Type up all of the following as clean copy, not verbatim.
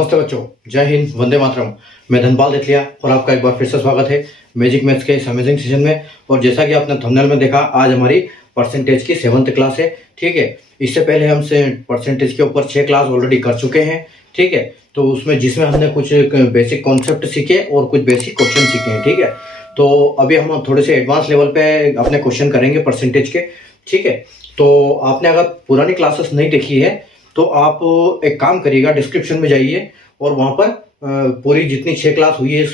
नमस्ते बच्चों, जय हिंद, वंदे मातरम। मैं धनपाल देथलिया और आपका एक बार फिर से स्वागत है मैजिक मैथ्स के इस अमेजिंग सेशन में। और जैसा कि आपने थंबनेल में देखा, आज हमारी परसेंटेज की 7th क्लास है। ठीक है, इससे पहले हम परसेंटेज के ऊपर 6 क्लास ऑलरेडी कर चुके हैं। ठीक है, तो उसमें जिसमें हमने कुछ बेसिक कॉन्सेप्ट सीखे और कुछ बेसिक क्वेश्चन सीखे हैं। ठीक है, तो अभी हम थोड़े से एडवांस लेवल पे अपने क्वेश्चन करेंगे परसेंटेज के। ठीक है, तो आपने अगर पुरानी क्लासेस नहीं देखी है तो आप एक काम करिएगा, डिस्क्रिप्शन में जाइए और वहाँ पर पूरी जितनी 6 क्लास हुई है इस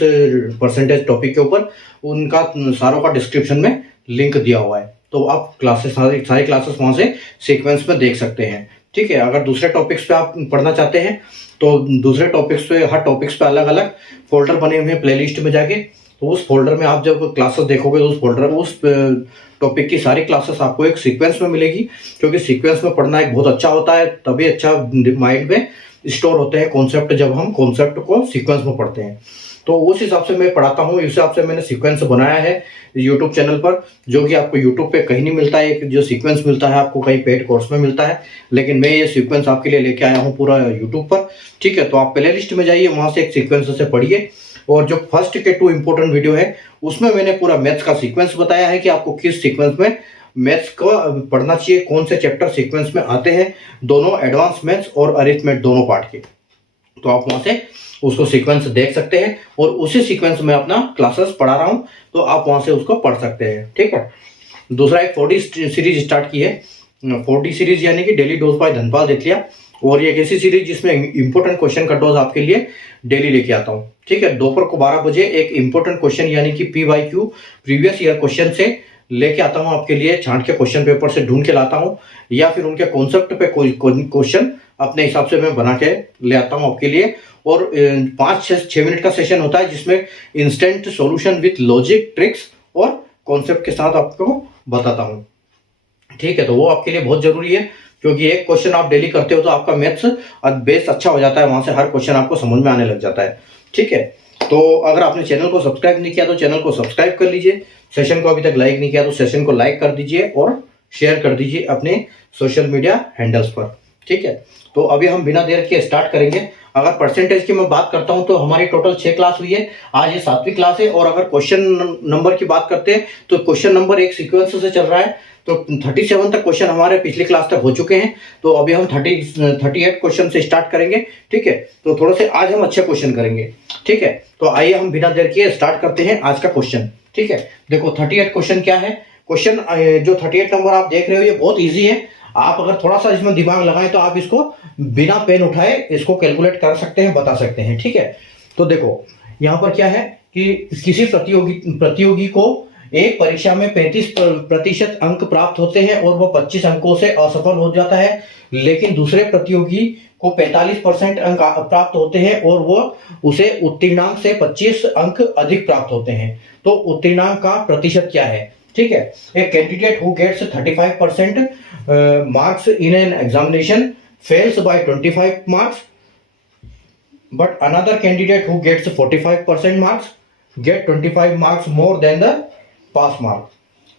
परसेंटेज टॉपिक के ऊपर, उनका सारों का डिस्क्रिप्शन में लिंक दिया हुआ है। तो आप क्लासेस सारी क्लासेस वहाँ से सीक्वेंस में देख सकते हैं। ठीक है, अगर दूसरे टॉपिक्स पे आप पढ़ना चाहते हैं तो दूसरे टॉपिक्स पे, हर टॉपिक्स पे अलग अलग फोल्डर बने हुए हैं प्लेलिस्ट में जाके। तो उस फोल्डर में आप जब क्लासेस देखोगे तो उस फोल्डर में उस टॉपिक की सारी क्लासेस आपको एक सीक्वेंस में मिलेगी, क्योंकि सीक्वेंस में पढ़ना एक बहुत अच्छा होता है, तभी अच्छा माइंड में स्टोर होते हैं कॉन्सेप्ट, जब हम कॉन्सेप्ट को सीक्वेंस में पढ़ते हैं। तो उस हिसाब से मैं पढ़ाता हूँ, इस हिसाब से मैंने सीक्वेंस बनाया है यूट्यूब चैनल पर, जो कि आपको यूट्यूब पे कहीं नहीं मिलता है। एक जो सीक्वेंस मिलता है आपको कहीं पेड कोर्स में मिलता है, लेकिन मैं ये सीक्वेंस आपके लिए लेके आया हूँ पूरा यूट्यूब पर। ठीक है, तो आप प्ले लिस्ट में जाइए, वहाँ से एक सीक्वेंस से पढ़िए। और जो फर्स्ट के 2 इंपॉर्टेंट वीडियो है उसमें मैंने पूरा मैथ्स का सीक्वेंस बताया है कि आपको किस सीक्वेंस में मैथ्स को पढ़ना चाहिए, कौन से चैप्टर सीक्वेंस में आते हैं, दोनों एडवांस मैथ्स और अरिथमेटिक दोनों पार्ट के। तो आप वहां से उसको सीक्वेंस देख सकते हैं और उसी सीक्वेंस में अपना क्लासेस पढ़ा रहा हूं, तो आप वहां से उसको पढ़ सकते हैं। ठीक है, दूसरा एक 4D सीरीज स्टार्ट की है, 4D सीरीज यानी कि डेली डोज बाय धनपाल देथलिया। और ये एक ऐसी सीरीज जिसमें इंपॉर्टेंट क्वेश्चन का डोज आपके लिए डेली लेके आता हूँ। ठीक है, दोपहर को 12 बजे एक इंपॉर्टेंट क्वेश्चन यानी कि PYQ प्रीवियस ईयर क्वेश्चन से लेके आता हूँ आपके लिए, छांट के क्वेश्चन पेपर से ढूंढ के लाता हूँ, या फिर उनके कॉन्सेप्ट पे कोई क्वेश्चन अपने हिसाब से मैं बना के ले आता हूँ आपके लिए। और 5-6 मिनट का सेशन होता है जिसमें instant solution with logic, tricks और कॉन्सेप्ट के साथ आपको बताता हूँ। ठीक है, तो वो आपके लिए बहुत जरूरी है, क्योंकि एक क्वेश्चन आप डेली करते हो तो आपका मैथ्स बेस अच्छा हो जाता है, वहां से हर क्वेश्चन आपको समझ में आने लग जाता है। ठीक है, तो अगर आपने चैनल को सब्सक्राइब नहीं किया तो चैनल को सब्सक्राइब कर लीजिए, सेशन को अभी तक लाइक नहीं किया तो सेशन को लाइक कर दीजिए और शेयर कर दीजिए अपने सोशल मीडिया हैंडल्स पर। ठीक है, तो अभी हम बिना देर के स्टार्ट करेंगे। अगर परसेंटेज की मैं बात करता हूं तो हमारी टोटल 6 क्लास हुई है, आज ये 7वीं क्लास है। और अगर क्वेश्चन नंबर की बात करते हैं तो क्वेश्चन नंबर एक सीक्वेंस से चल रहा है, तो 37 तक क्वेश्चन हमारे पिछली क्लास तक हो चुके हैं। तो अभी हम 38 क्वेश्चन से स्टार्ट करेंगे। ठीक है, तो थोड़े से आज हम अच्छे क्वेश्चन करेंगे। ठीक है, तो आइए हम बिना देर किए स्टार्ट करते हैं आज का क्वेश्चन। ठीक है, देखो 38 क्वेश्चन क्या है। क्वेश्चन जो 38 नंबर आप देख रहे हो ये बहुत ईजी है। आप अगर थोड़ा सा इसमें दिमाग लगाएं तो आप इसको बिना पेन उठाए इसको कैलकुलेट कर सकते हैं, बता सकते हैं। ठीक है, तो देखो यहाँ पर क्या है कि किसी प्रतियोगी को एक परीक्षा में 35% अंक प्राप्त होते हैं और वो 25 अंकों से असफल हो जाता है, लेकिन दूसरे प्रतियोगी को 45% अंक प्राप्त होते हैं और वो उसे उत्तीर्णांक से 25 अंक अधिक प्राप्त होते हैं। तो उत्तीर्णांक का प्रतिशत क्या है? ठीक है, a candidate who gets 35% marks in an examination fails by 25 marks, but another candidate who gets 45% marks get 25 marks more than the pass mark.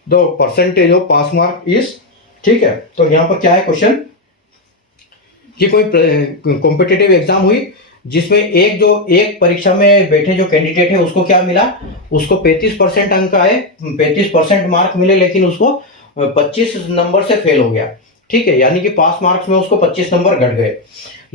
The percentage of pass mark is, ठीक है, तो यहाँ पर क्या है क्वेश्चन कि कोई competitive exam हुई जिसमें एक परीक्षा में बैठे जो कैंडिडेट है उसको क्या मिला, उसको 35% अंक आए, 35% मार्क मिले, लेकिन उसको 25 नंबर से फेल हो गया। ठीक है, यानी कि पास मार्क्स में उसको 25 नंबर घट गए।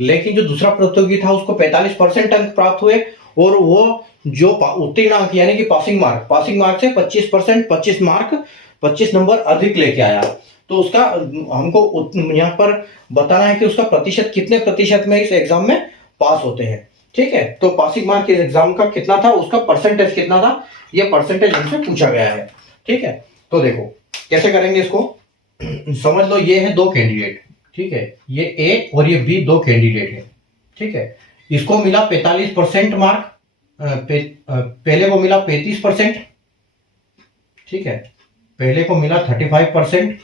लेकिन जो दूसरा प्रतियोगी था उसको 45% अंक प्राप्त हुए और वो जो उत्तीर्ण अंक यानी कि पासिंग मार्क से 25% 25 नंबर अधिक लेके आया। तो उसका हमको यहाँ पर बताना है कि उसका प्रतिशत कितने प्रतिशत में इस एग्जाम में पास होते हैं। ठीक है, तो पासिंग मार्क इस एग्जाम का कितना था, उसका परसेंटेज कितना था, ये परसेंटेज हमसे पूछा गया है। ठीक है, तो देखो कैसे करेंगे इसको। समझ लो ये है 2 कैंडिडेट। ठीक है, ये A और ये B 2 कैंडिडेट है। ठीक है, इसको मिला 45% मार्क, पहले को मिला 35%। ठीक है, पहले को मिला 35%,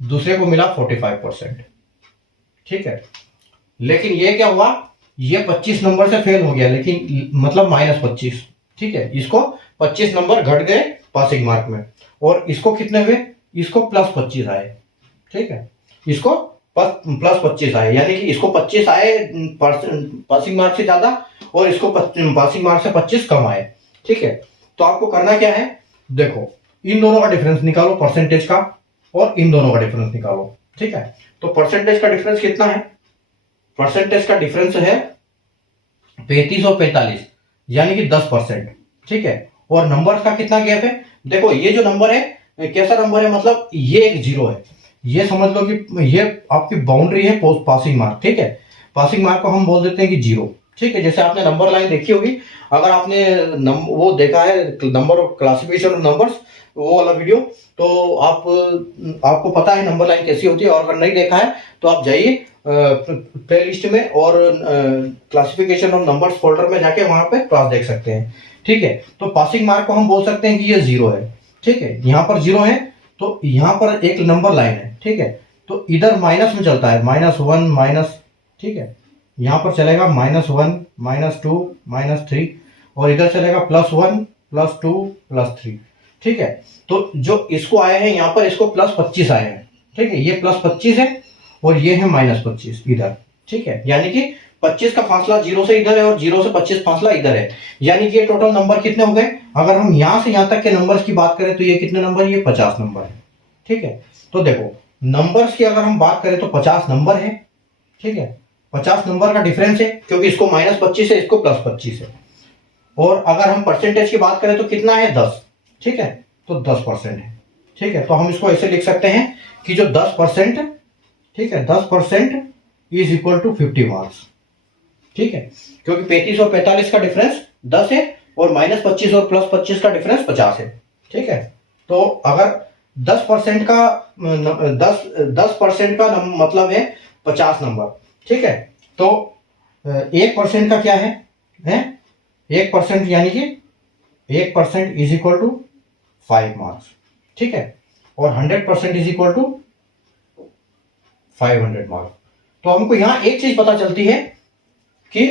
दूसरे को मिला 45%। ठीक है, लेकिन ये क्या हुआ, ये 25 नंबर से फेल हो गया, लेकिन मतलब -25। ठीक है, इसको 25 नंबर घट गए पासिंग मार्क में, और इसको कितने हुए, इसको +25 आए। ठीक है, इसको प्लस 25 आए, यानी कि इसको 25 आए पासिंग मार्क से ज्यादा और इसको पासिंग मार्क से 25 कम आए। ठीक है, तो आपको करना क्या है, देखो इन दोनों का डिफरेंस निकालो परसेंटेज का, और इन दोनों का डिफरेंस निकालो। ठीक है, तो परसेंटेज का डिफरेंस कितना है, परसेंटेज का डिफरेंस है 35 और 45, यानी कि 10%। ठीक है, और नंबर का कितना गैप है, देखो ये जो नंबर है कैसा नंबर है, मतलब ये एक जीरो है, ये समझ लो कि ये आपकी बाउंड्री है पासिंग मार्क। ठीक है, पासिंग मार्क को हम बोल देते हैं कि जीरो। ठीक है, जैसे आपने नंबर लाइन देखी होगी, अगर आपने वो देखा है number of classification of numbers, वो वाला वीडियो, तो आपको पता है नंबर लाइन कैसी होती है, और अगर नहीं देखा है तो आप जाइए प्ले लिस्ट में और क्लासिफिकेशन ऑफ नंबर्स फोल्डर में जाके वहां पे क्लास देख सकते हैं। ठीक है, तो पासिंग मार्क को हम बोल सकते हैं कि ये जीरो है। ठीक है, यहाँ पर जीरो है, तो यहाँ पर एक नंबर लाइन है। ठीक है, तो इधर माइनस में चलता है, -1 माइनस, ठीक है, यहाँ पर चलेगा -1 -2 -3, और इधर चलेगा +1 +2 +3। ठीक है, तो जो इसको आए हैं यहाँ पर, इसको +25 आए हैं। ठीक है, ये +25 है और ये है -25 इधर। ठीक है, यानी कि 25 का फासला जीरो से इधर है और जीरो से 25 फासला इधर है, यानी कि ये टोटल नंबर कितने हो गए, अगर हम यहां से यहां तक के नंबर्स की बात करें तो ये कितने नंबर, ये 50 नंबर है। ठीक है, तो देखो नंबर्स की अगर हम बात करें तो 50 नंबर है। ठीक है, 50 नंबर का डिफरेंस है, क्योंकि इसको -25 है, इसको +25 है। और अगर हम परसेंटेज की बात करें तो कितना है, 10। ठीक है, तो 10% है। ठीक है, तो हम इसको ऐसे लिख सकते हैं कि जो 10%, ठीक है, 10% इज इक्वल टू 50 मार्क्स। ठीक है, क्योंकि 35 और 45 का डिफरेंस 10 है, और -25 और +25 का डिफरेंस 50 है। ठीक है, तो अगर 10% का 10% का मतलब है 50 नंबर। ठीक है, तो 1% का क्या है 1%, यानी कि 1% इज इक्वल टू 5 मार्क्स। ठीक है, और 100% इज इक्वल टू 500 मार्क्स। तो हमको यहां एक चीज पता चलती है कि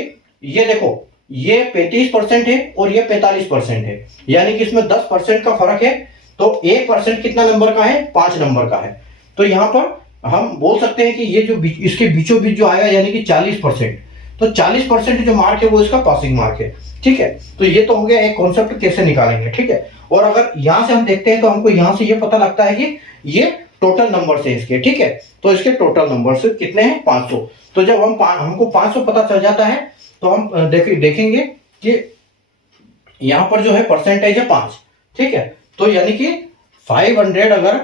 ये देखो, ये 35% है और ये 45% है, यानी कि इसमें 10% का फर्क है। तो 1% कितना नंबर का है, 5 नंबर का है। तो यहां पर हम बोल सकते हैं कि ये जो इसके बीचों बीच जो आएगा, यानी कि 40%, तो 40% जो मार्क है वो इसका पासिंग मार्क है। ठीक है, तो ये तो हो गया एक कॉन्सेप्ट कैसे निकालेंगे। ठीक है, और अगर यहां से हम देखते हैं तो हमको यहां से ये पता लगता है कि ये टोटल नंबर है इसके। ठीक है, तो इसके टोटल नंबर कितने हैं, 500। तो जब हमको 500 पता चल जाता है तो हम देखेंगे कि यहां पर जो है परसेंटेज है 5। ठीक है, तो यानी कि 500 अगर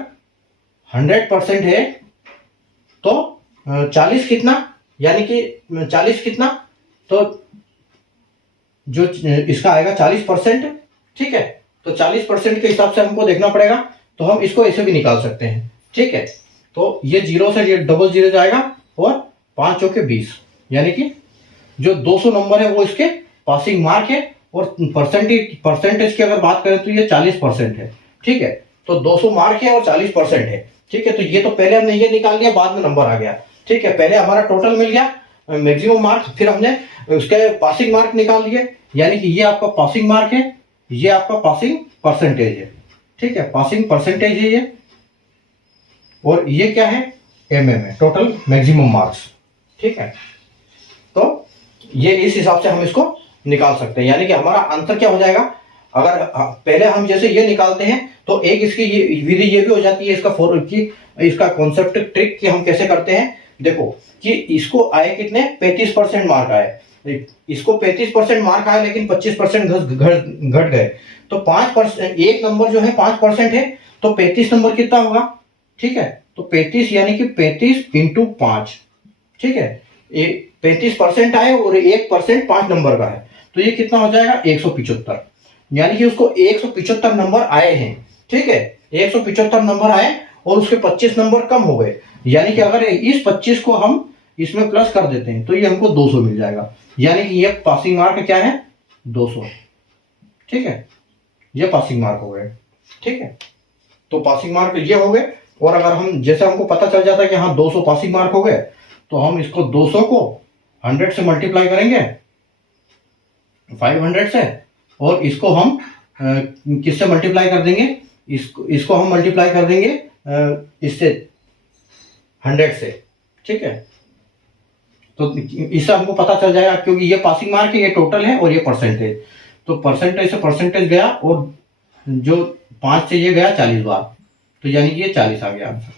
100% है तो 40 कितना, यानी कि 40 कितना, तो जो इसका आएगा 40%। ठीक है, तो 40% के हिसाब से हमको देखना पड़ेगा, तो हम इसको ऐसे भी निकाल सकते हैं। ठीक है, तो ये जीरो से ये डबल जीरो जाएगा, और 5 चौके 20, यानी कि जो 200 नंबर है वो इसके पासिंग मार्क है। और परसेंटेज की अगर बात करें तो ये 40% है। ठीक है, तो 200 मार्क है और 40% है। ठीक है, तो ये तो पहले हमने ये निकाल लिया, बाद में नंबर आ गया। ठीक है, पहले हमारा टोटल मिल गया मैक्सिमम मार्क्स, फिर हमने उसके पासिंग मार्क निकाल लिए, यानी कि ये आपका पासिंग मार्क है, ये आपका पासिंग परसेंटेज है। ठीक है, पासिंग परसेंटेज है ये, और ये क्या है, है टोटल मैक्सिमम मार्क्स। ठीक है, तो ये इस हिसाब से हम इसको निकाल सकते हैं, यानी कि हमारा आंसर क्या हो जाएगा, अगर पहले हम जैसे ये निकालते हैं तो एक इसकी ये विधि ये भी हो जाती है, इसका कॉन्सेप्ट ट्रिक कि हम कैसे करते हैं। देखो कि इसको आए कितने, 35% मार्क आए, इसको 35% मार्क आए, लेकिन 25% घट गए। तो 5%, एक नंबर जो है 5% है, तो 35 नंबर कितना होगा। ठीक है, तो 35 यानी कि 35 × 5। ठीक है, 35% आए और 1% 5 नंबर का है, तो ये कितना हो जाएगा, 175, यानी कि उसको 175 नंबर आए हैं। ठीक है, 175 नंबर आए और उसके 25 नंबर कम हो गए, यानी कि अगर इस 25 को हम इसमें प्लस कर देते हैं तो ये हमको 200 मिल जाएगा, यानी कि ये पासिंग मार्क क्या है, 200। ठीक है, ये पासिंग मार्क हो गए। ठीक है, तो पासिंग मार्क ये हो गए। और अगर हम जैसे हमको पता चल जाता है कि हाँ 200 पासिंग मार्क हो गए, तो हम इसको 200 को 100 से मल्टीप्लाई करेंगे, 500 से, और इसको हम किससे मल्टीप्लाई कर देंगे, इसको हम मल्टीप्लाई कर देंगे इससे 100 से। ठीक है, तो इससे हमको पता चल जाएगा, क्योंकि ये पासिंग मार्क है, ये टोटल है और ये परसेंटेज, तो परसेंटेज से परसेंटेज गया और जो 5 से ये गया 40 बार, तो यानी कि ये 40 आ गया आंसर।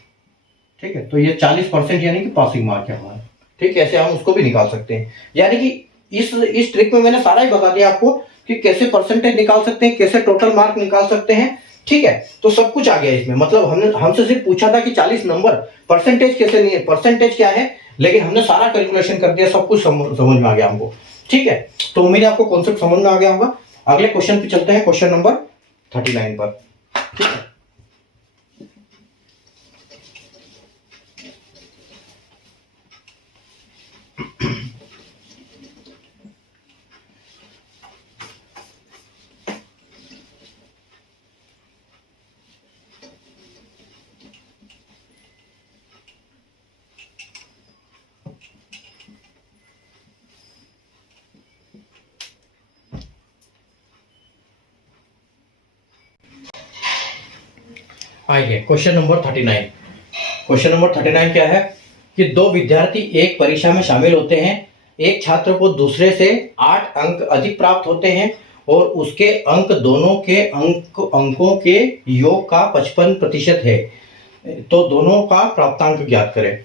ठीक है, तो ये 40% यानी कि पासिंग मार्क है हमारा। ठीक है, ऐसे हम उसको भी निकाल सकते हैं। यानी कि इस ट्रिक में मैंने सारा ही बता दिया आपको कि कैसे परसेंटेज निकाल सकते हैं, कैसे टोटल मार्क निकाल सकते हैं। ठीक है, तो सब कुछ आ गया इसमें। मतलब हमसे सिर्फ पूछा था कि 40 नंबर, परसेंटेज कैसे नहीं है, परसेंटेज क्या है, लेकिन हमने सारा कैलकुलेशन कर दिया, सब कुछ समझ में आ गया हमको। ठीक है, तो उम्मीद है आपको कॉन्सेप्ट समझ में आ गया होगा। अगले क्वेश्चन पे चलते हैं, क्वेश्चन नंबर 39 पर। ठीक है, आइए क्वेश्चन नंबर 39। क्वेश्चन नंबर 39 क्या है कि दो विद्यार्थी एक परीक्षा में शामिल होते हैं। एक छात्र को दूसरे से 8 अंक अधिक प्राप्त होते हैं और उसके अंक दोनों के अंकों के योग का 55% है, तो दोनों का प्राप्तांक ज्ञात करें।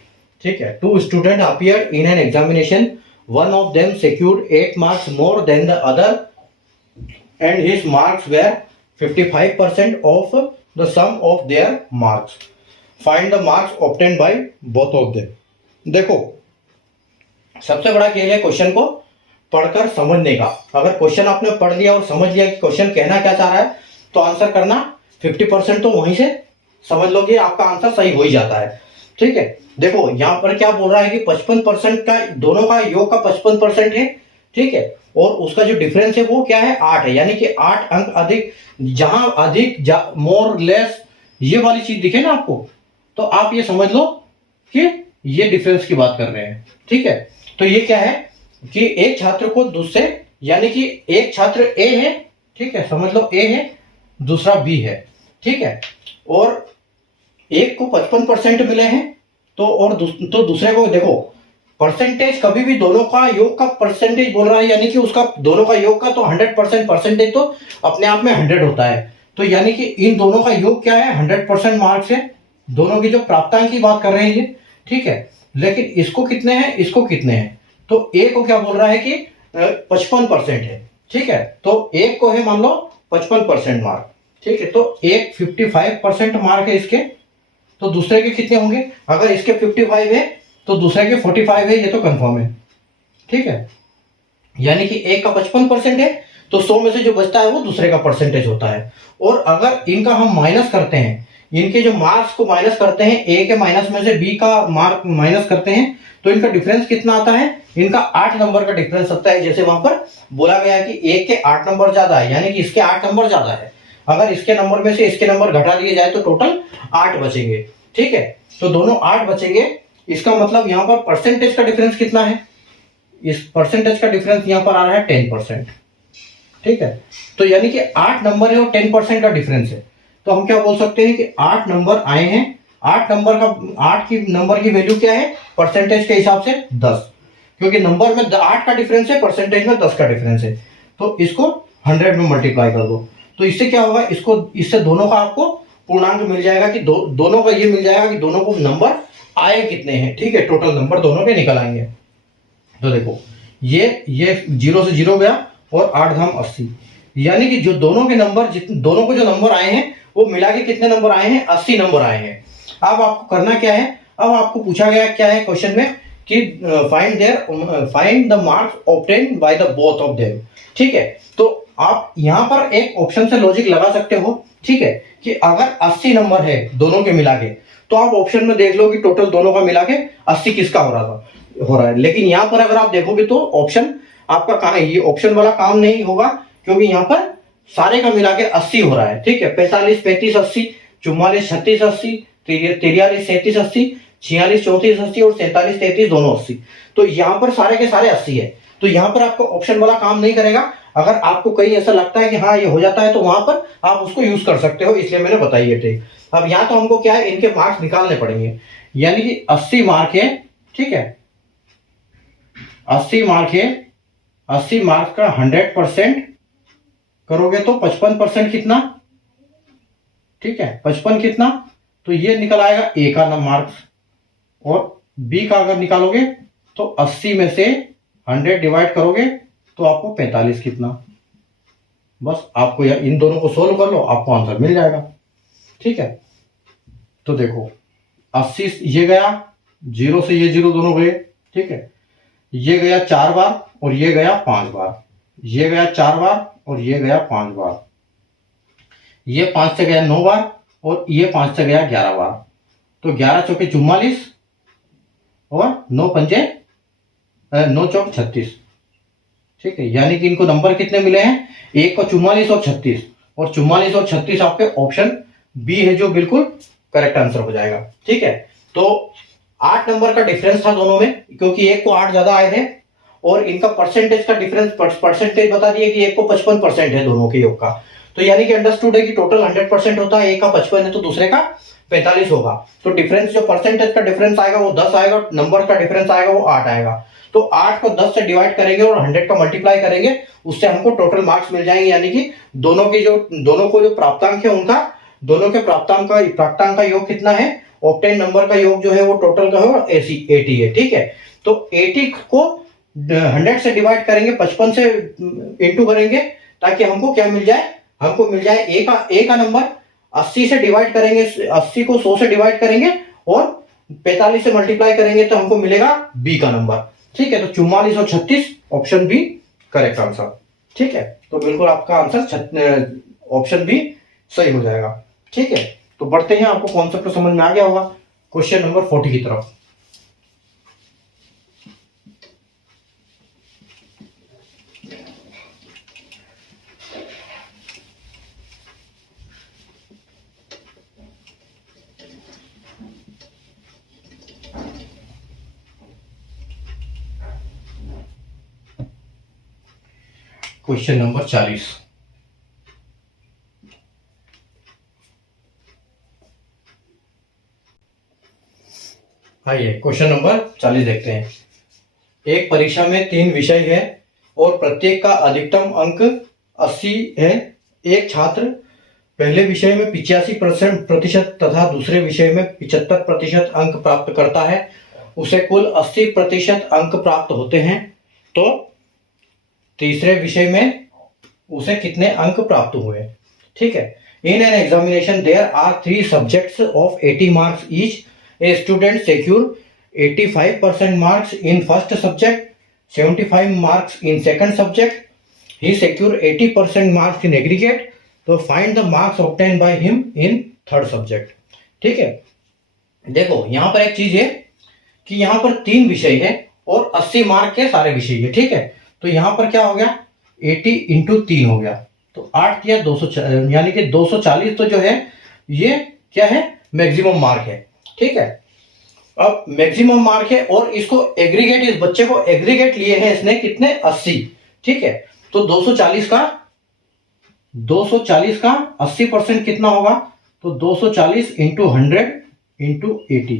ठीक है, 2 student appeared in an examination, one of them secured 8 marks more than the other and his marks were 55% of the sum of their marks. Find the marks obtained by both of them. देखो, सबसे बड़ा खेल है question को पढ़कर समझने का। अगर क्वेश्चन आपने पढ़ लिया और समझ लिया कि क्वेश्चन कहना क्या चाह रहा है, तो आंसर करना 50% तो वहीं से समझ लोगे, आपका आंसर सही हो ही जाता है। ठीक है, देखो यहाँ पर क्या बोल रहा है कि 55% का, दोनों का योग का 55% है। ठीक है, और उसका जो डिफरेंस है वो क्या है, 8 है, यानी कि 8 अंक अधिक। जहां अधिक मोर लेस ये वाली चीज दिखे ना आपको, तो आप ये समझ लो कि ये डिफरेंस की बात कर रहे हैं। ठीक है, तो ये क्या है कि एक छात्र को दूसरे, यानी कि एक छात्र ए है, ठीक है, समझ लो ए है, दूसरा बी है। ठीक है, और एक को 55% मिले हैं, तो दूसरे को देखो, परसेंटेज कभी भी दोनों का योग का परसेंटेज बोल रहा है, यानी कि उसका दोनों का योग का तो 100% परसेंटेज तो अपने आप में 100 होता है। तो यानी कि इन दोनों का योग क्या है, 100% मार्क्स है। दोनों की जो प्राप्तांक की बात कर रहे हैं ये। ठीक है, लेकिन इसको कितने हैं, इसको कितने हैं, तो ए को क्या बोल रहा है कि 55% है। ठीक है, तो एक को है मान लो 55% मार्क। ठीक है, तो एक 55% मार्क है इसके, तो दूसरे के कितने होंगे, अगर इसके 55 है तो दूसरे के 45 है, ये तो कंफर्म है। ठीक है, यानी कि एक का 55% है, तो 100 में से जो बचता है वो दूसरे का परसेंटेज होता है। और अगर इनका हम माइनस करते हैं, इनके जो मार्क्स को माइनस करते हैं, ए के माइनस में से बी का मार्क माइनस करते हैं, तो इनका डिफरेंस कितना आता है, इनका 8 नंबर का डिफरेंस आता है। जैसे वहां पर बोला गया है कि एक के 8 नंबर ज्यादा है, यानी कि इसके 8 नंबर ज्यादा है। अगर इसके नंबर में से इसके नंबर घटा दिए जाए तो टोटल 8 बचेंगे। ठीक है, तो दोनों 8 बचेंगे। इसका मतलब यहाँ पर परसेंटेज का डिफरेंस कितना है, इस परसेंटेज का डिफरेंस यहाँ पर आ रहा है 10%। ठीक है, तो यानी कि 8 नंबर है और 10% का डिफरेंस है, तो हम क्या बोल सकते हैं कि 8 नंबर आए हैं। 8 की नंबर की वैल्यू क्या है, परसेंटेज के हिसाब से 10, क्योंकि नंबर में 8 का डिफरेंस है, परसेंटेज में 10 का डिफरेंस है, तो इसको 100 में मल्टीप्लाई कर दो। तो इससे क्या होगा, इससे दोनों का आपको पूर्णांक मिल जाएगा कि दोनों का ये मिल जाएगा कि दोनों को नंबर आए कितने हैं। ठीक है, टोटल नंबर दोनों के निकल आएंगे। तो देखो ये 0 से 0 गया और 8 धाम 80, यानी कि जो दोनों के नंबर, दोनों को जो नंबर आए हैं वो मिला के कितने नंबर आए हैं, 80 नंबर आए हैं। अब आपको करना क्या है, अब आपको पूछा गया क्या है क्वेश्चन में कि find the marks obtained by the both of them. ठीक है, तो आप यहाँ पर एक ऑप्शन से लॉजिक लगा सकते हो। ठीक है, कि अगर 80 नंबर है दोनों के मिला के, तो आप ऑप्शन में देख लो कि टोटल दोनों का मिला के 80 किसका हो रहा है। लेकिन यहाँ पर अगर आप देखोगे तो ऑप्शन आपका कहाँ है, ये ऑप्शन वाला काम नहीं होगा, क्योंकि यहाँ पर सारे का मिला के 80 हो रहा है। ठीक है, 45 35 80, 44 36 80, 43 37 80, 46 34 80 और 47 33 दोनों 80। तो यहाँ पर सारे के सारे 80 है, तो यहाँ पर आपको ऑप्शन वाला काम नहीं करेगा। अगर आपको कहीं ऐसा लगता है कि हाँ ये हो जाता है, तो वहां पर आप उसको यूज कर सकते हो, इसलिए मैंने बताई है ट्रिक। अब यहाँ तो हमको क्या है, इनके मार्क्स निकालने पड़ेंगे, यानी कि 80 मार्क है ठीक है। 80 मार्क है, 80 मार्क का 100% करोगे तो 55% कितना, ठीक है 55 कितना, तो ये निकल आएगा ए का मार्क्स, और बी का अगर निकालोगे तो 80 में से 100 डिवाइड करोगे तो आपको 45 कितना। बस आपको इन दोनों को सोल्व कर लो, आपको आंसर मिल जाएगा, ठीक है। तो देखो 80 ये गया, 0 से ये 0 दोनों गए, ठीक है। ये गया 4 बार और ये गया 5 बार, ये गया 4 बार और ये गया 5 बार, ये 5 से गया 9 बार और ये 5 से गया 11 बार। तो 11 चौके 44 और 9 पंजे 9 चौक 36, ठीक है। यानी कि इनको नंबर कितने मिले हैं, एक को 44 और 36, और 44 और 36 आपके ऑप्शन बी है जो बिल्कुल करेक्ट आंसर हो जाएगा, ठीक है। तो 8 नंबर का डिफरेंस था दोनों में, क्योंकि एक को 8 ज्यादा आए थे, और इनका परसेंटेज का डिफरेंस, परसेंटेज बता दिए कि एक को 55% है दोनों के योग का। तो यानी कि अंडरस्टूड है कि टोटल 100% होता है, एक का 55 है तो दूसरे का 45 होगा। तो डिफरेंस जो परसेंटेज का डिफरेंस आएगा वो 10 आएगा, नंबर का डिफरेंस आएगा वो 8 आएगा। तो 8 को 10 से डिवाइड करेंगे और 100 का मल्टीप्लाई करेंगे, उससे हमको टोटल मार्क्स मिल जाएंगे। यानी कि दोनों को जो प्राप्तांक है उनका, दोनों के प्राप्तांक का योग कितना है, ऑक्टेन नंबर का योग जो है वो टोटल का है 80 है, ठीक है। तो 80 को 100 से डिवाइड करेंगे, 55 से इंटू करेंगे, ताकि हमको क्या मिल जाए, हमको मिल जाए ए का नंबर। 80 से डिवाइड करेंगे, 80 को 100 से डिवाइड करेंगे और 45 से मल्टीप्लाई करेंगे तो हमको मिलेगा बी का नंबर, ठीक है। तो 44 और 36 ऑप्शन बी करेक्ट आंसर, ठीक है। तो बिल्कुल आपका आंसर ऑप्शन बी सही हो जाएगा, ठीक है। तो बढ़ते हैं, आपको कॉन्सेप्ट समझ में आ गया होगा क्वेश्चन नंबर 40 की तरफ। क्वेश्चन नंबर 40, आइए क्वेश्चन नंबर 40 देखते हैं। एक परीक्षा में 3 विषय है और प्रत्येक का अधिकतम अंक 80 है। एक छात्र पहले विषय में 85% तथा दूसरे विषय में 75% अंक प्राप्त करता है, उसे कुल 80% अंक प्राप्त होते हैं। तो तीसरे विषय में उसे कितने अंक प्राप्त हुए, ठीक है। In an examination there are 3 subjects of 80 marks each. A student secured 85% marks in first subject, 75 marks in second subject. He secured 80% marks in aggregate. So find the marks obtained by him in third subject. ठीक है, देखो यहाँ पर एक चीज है कि यहाँ पर 3 विषय है और 80 मार्क के सारे विषय है, ठीक है। तो यहाँ पर क्या हो गया, 80 इंटू 3 हो गया, तो 8 किया 240, यानी कि 240 तो जो है ये क्या है, मैक्सिमम मार्क है, ठीक है। अब मैक्सिमम मार्क है और इसको एग्रीगेट, इस बच्चे को एग्रीगेट लिए हैं इसने कितने, 80, ठीक है। तो 240 का 80% कितना होगा, तो 240 इंटू 100 इंटू 80,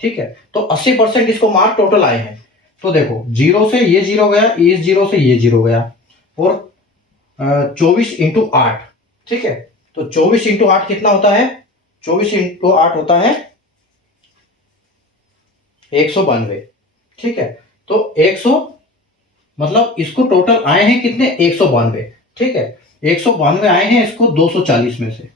ठीक है। तो 80% इसको मार्क टोटल आए हैं। तो देखो 0 से ये 0 गया, इस 0 से ये 0 गया, और 24 इंटू 8, ठीक है। तो 24 इंटू 8 कितना होता है, 24 इंटू 8 होता है 192, ठीक है। तो 100 मतलब इसको टोटल आए हैं कितने, 192, ठीक है। 192 आए हैं इसको 240 में से,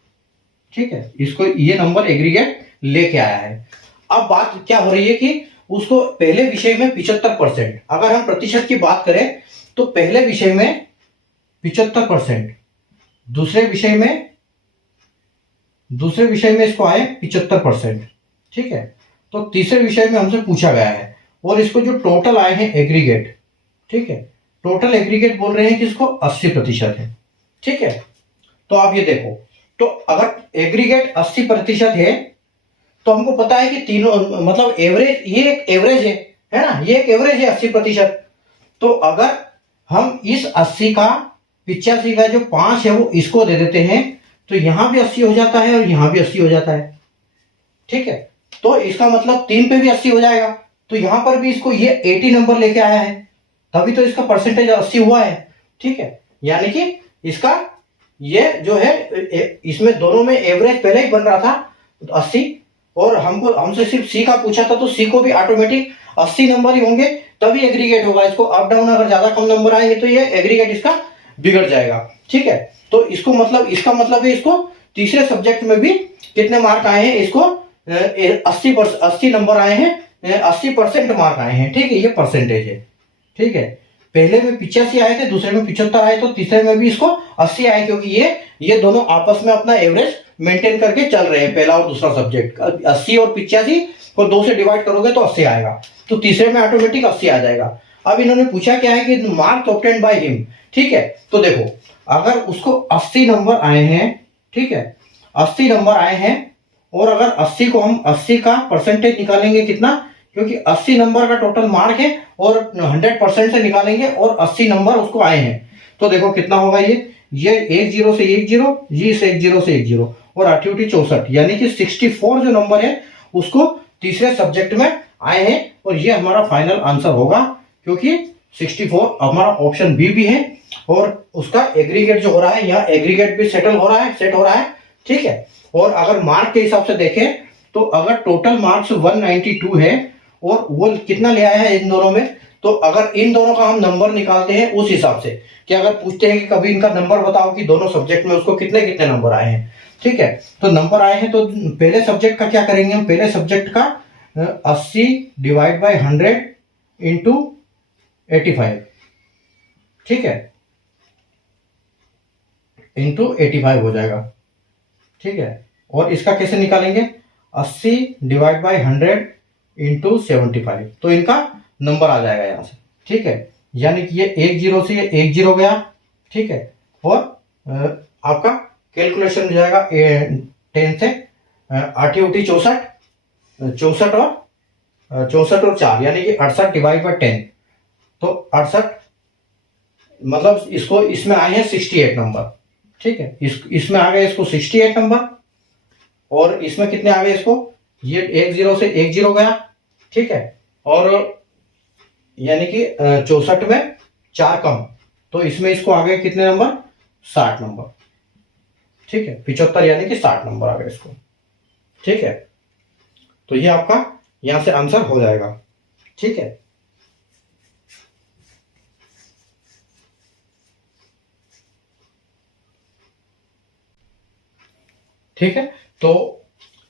ठीक है। इसको ये नंबर एग्रीगेट लेके आया है। अब बात क्या हो रही है कि उसको पहले विषय में 75%, अगर हम प्रतिशत की बात करें तो पहले विषय में 75%, दूसरे विषय में इसको आए 75%, ठीक है। तो तीसरे विषय में हमसे पूछा गया है और इसको जो टोटल आए हैं एग्रीगेट, ठीक है, टोटल एग्रीगेट बोल रहे हैं कि इसको 80% है, ठीक है। तो आप ये देखो, तो अगर एग्रीगेट 80% है तो हमको पता है कि तीनों मतलब एवरेज, ये एक एवरेज है ना, ये एक एवरेज है 80%। तो अगर हम इस 80 का 85 का जो 5 है वो इसको दे देते हैं तो यहां भी 80 हो जाता है और यहां भी 80 हो जाता है, ठीक है। तो इसका मतलब 3 पे भी 80 हो जाएगा, तो यहाँ पर भी इसको ये 80 नंबर लेके आया है, तभी तो इसका परसेंटेज 80 हुआ है। ठीक है, यानी कि इसका ये जो है इसमें दोनों में एवरेज पहले ही बन रहा था 80, और हमसे सिर्फ सी का पूछा था, तो सी को भी ऑटोमेटिक 80 नंबर ही होंगे तभी एग्रीगेट होगा। इसको अप डाउन अगर ज्यादा कम नंबर आएंगे तो ये एग्रीगेट इसका बिगड़ जाएगा। ठीक है, तो इसको मतलब इसका मतलब है इसको तीसरे सब्जेक्ट में भी कितने मार्क आए हैं, इसको 80 नंबर आए हैं, 80% मार्क आए हैं। ठीक है, ये परसेंटेज है। ठीक है, पहले में 85 आए थे, दूसरे में 75 आए, तो तीसरे में भी इसको 80 आए, क्योंकि ये दोनों आपस में अपना एवरेज मेंटेन करके चल रहे हैं, पहला और दूसरा सब्जेक्ट। 80 और 85 को 2 से डिवाइड करोगे तो 80 आएगा, तो तीसरे में ऑटोमेटिक 80 आ जाएगा। अब इन्होंने पूछा क्या है कि मार्क्स ऑब्टेन्ड बाय हिम। ठीक है, तो देखो अगर उसको 80 नंबर आए हैं, ठीक है 80 नंबर आए हैं, और अगर 80 को हम 80 का परसेंटेज निकालेंगे कितना, क्योंकि 80 नंबर का टोटल मार्क है और 100% से निकालेंगे और 80 नंबर उसको आए हैं, तो देखो कितना होगा ये 1 0 से 1 0, ये से 1 0 से 1 0, और 8 64, यानी कि 64 जो नंबर है उसको तीसरे सब्जेक्ट में आए हैं, और ये हमारा फाइनल आंसर होगा, क्योंकि 64 हमारा ऑप्शन बी भी है, और उसका एग्रीगेट जो हो रहा है यहाँ एग्रीगेट भी सेट हो रहा है। ठीक है, और अगर मार्क के हिसाब से देखें तो अगर टोटल मार्क्स 192 है और वो कितना ले आया है इन दोनों में, तो अगर इन दोनों का हम नंबर निकालते हैं उस हिसाब से, कि अगर पूछते हैं कि कभी इनका नंबर बताओ कि दोनों सब्जेक्ट में उसको कितने कितने नंबर आए हैं। ठीक है, तो नंबर आए हैं तो पहले सब्जेक्ट का क्या करेंगे हम, पहले सब्जेक्ट का 80 डिवाइड बाय 100 इंटू 85, ठीक है, इंटू 85 हो जाएगा। ठीक है, और इसका कैसे निकालेंगे, 80 डिवाइड बाय 100 इंटू 75, तो इनका नंबर आ जाएगा यहाँ से। ठीक है, यानी कि ये 1 0 से ये 1 0 गया। ठीक है, और आपका कैलकुलेशन हो जाएगा 10 से 8 64, 64 और 4, यानी कि 68 डिवाइड बाय 10, तो 68 मतलब इसको इसमें आए हैं 68 नंबर। ठीक है, इसमें आ गए इसको 68 नंबर, और इसमें कितने आ गए इसको, ये 1 0 से 1 0 गया। ठीक है, और यानी कि 64 में 4 कम, तो इसमें इसको आ गए कितने नंबर, 60 नंबर। ठीक है, 75 यानी कि 60 नंबर आ गए इसको। ठीक है, तो ये आपका यहां से आंसर हो जाएगा। ठीक है, ठीक है, तो